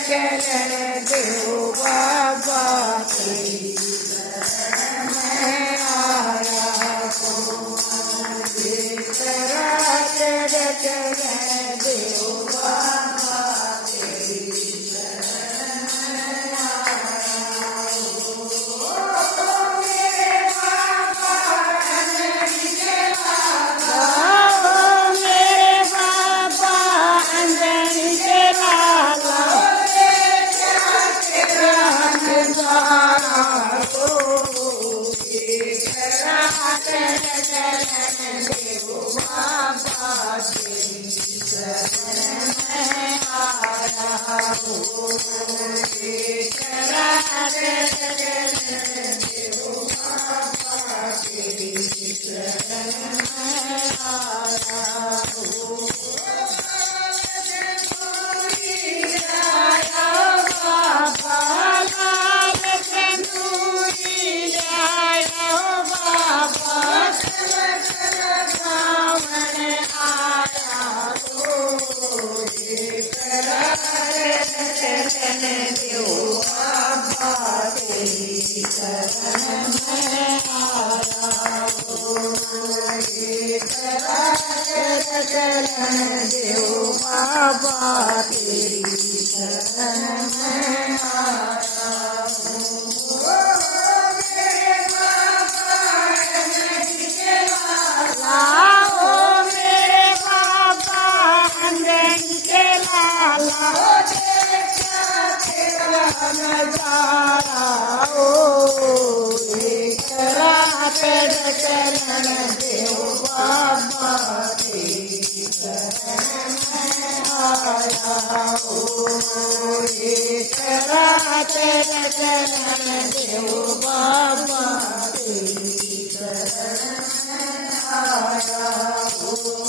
चरण देव बाबा तेरी मैं आया हूँ तेरा चरण देव बाबा तेरी बाबा तेरी शरण में आया लाओ मेरे बाबा अंजनी के लाला तेरा नजारा ओ एक रात चरण देव बाबा तेरी शरण आया हो एक रात चरण देव बाबा तेरी शरण आया हो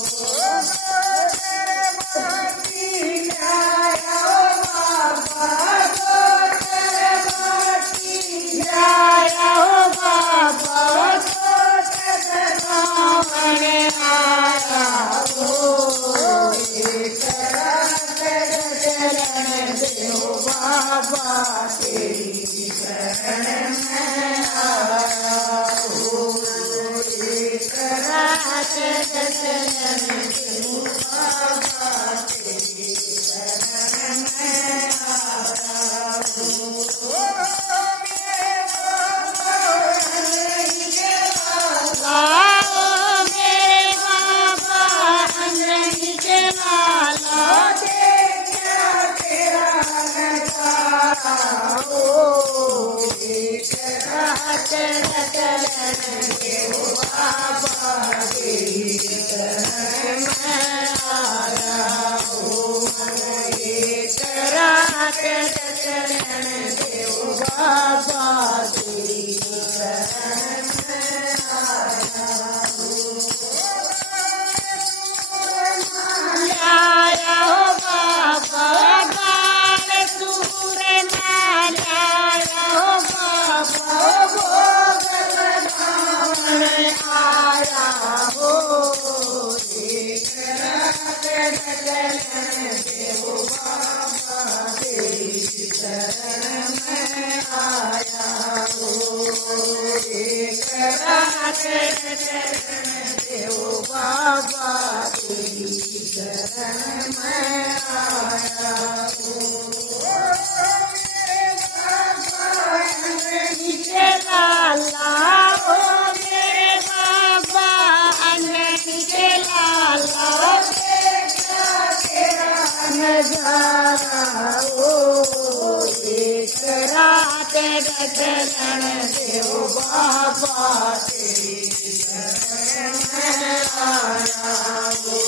बाबा तेरी शरण में आया हो एक रात चरण देव बाबा तेरी शरण में आया हो लाओ मेरे बाबा अंजनी के लाला शरण में आया हो एक देव बाबा तेरी शरण में आया नीचे लाला ओ मेरे बाबा अंजनी के लाला नजारा ओ एक रात डटलन देव बाबा तेरी शरण में आया ओ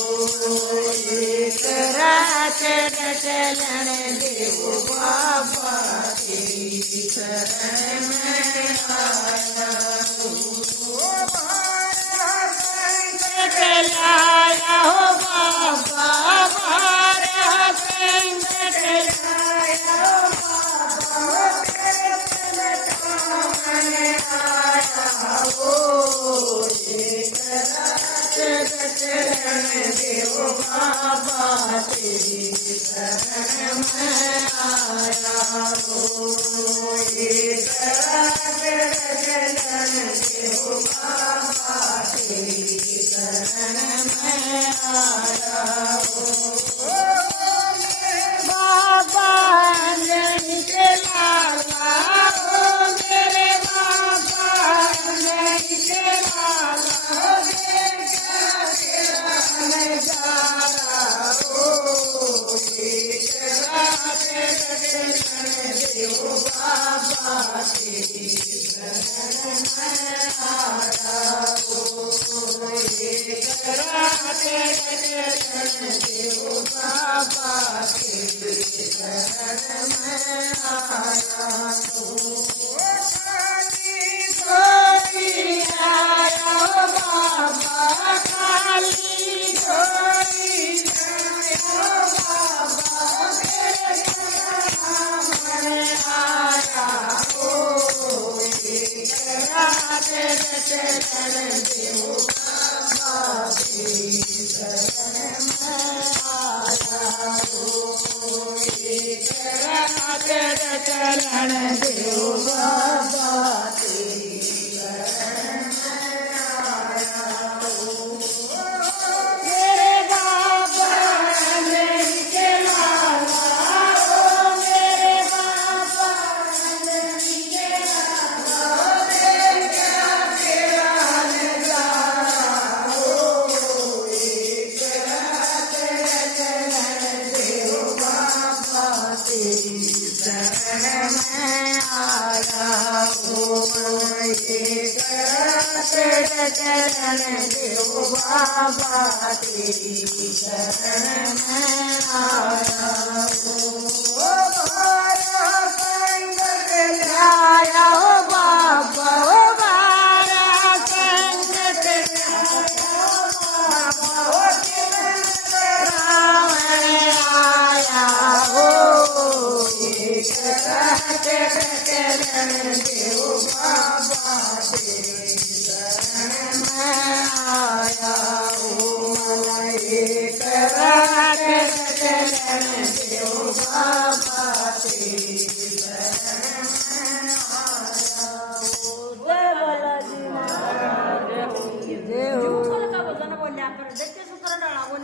एक रात डटलन देव बाबा तेरी शरण में आया लाया हो बाबा हमारा संकट लाया हो बाबा आया हो एक रात शरण देव बाबा तेरी शरण में आया हो एक रात शरण देव बाबा तेरी शरण में आया हो बाबा अंजनी के लाला ओ मेरे बाबा अंजनी के लाला नजारा ओ एक रात देव बाबा तेरी शरण में आया हो एक रात देव बाबा तेरी शरण में आया हो कोई आया हो बाबा खाली कोई आया हो बाबा आया हो एक रात देव बाबा तेरी शरण में आया हो एक रात देव बाबा तेरी शरण में आया हो मेरे बाबा अंजनी के लाला ओ मेरे बाबा अंजनी के लाला तेरा नजारा हो एक रात देव बाबा तेरी शरण में आया हो एक रात देव बाबा तेरी शरण में आया हो बारा संकट लाया हो बाबा ओ बारा संकट लाया हो बाबा ओ रावण आया हो एक रात देव बाबा तेरी शरण में आया हो एक रात देव बाबा तेरी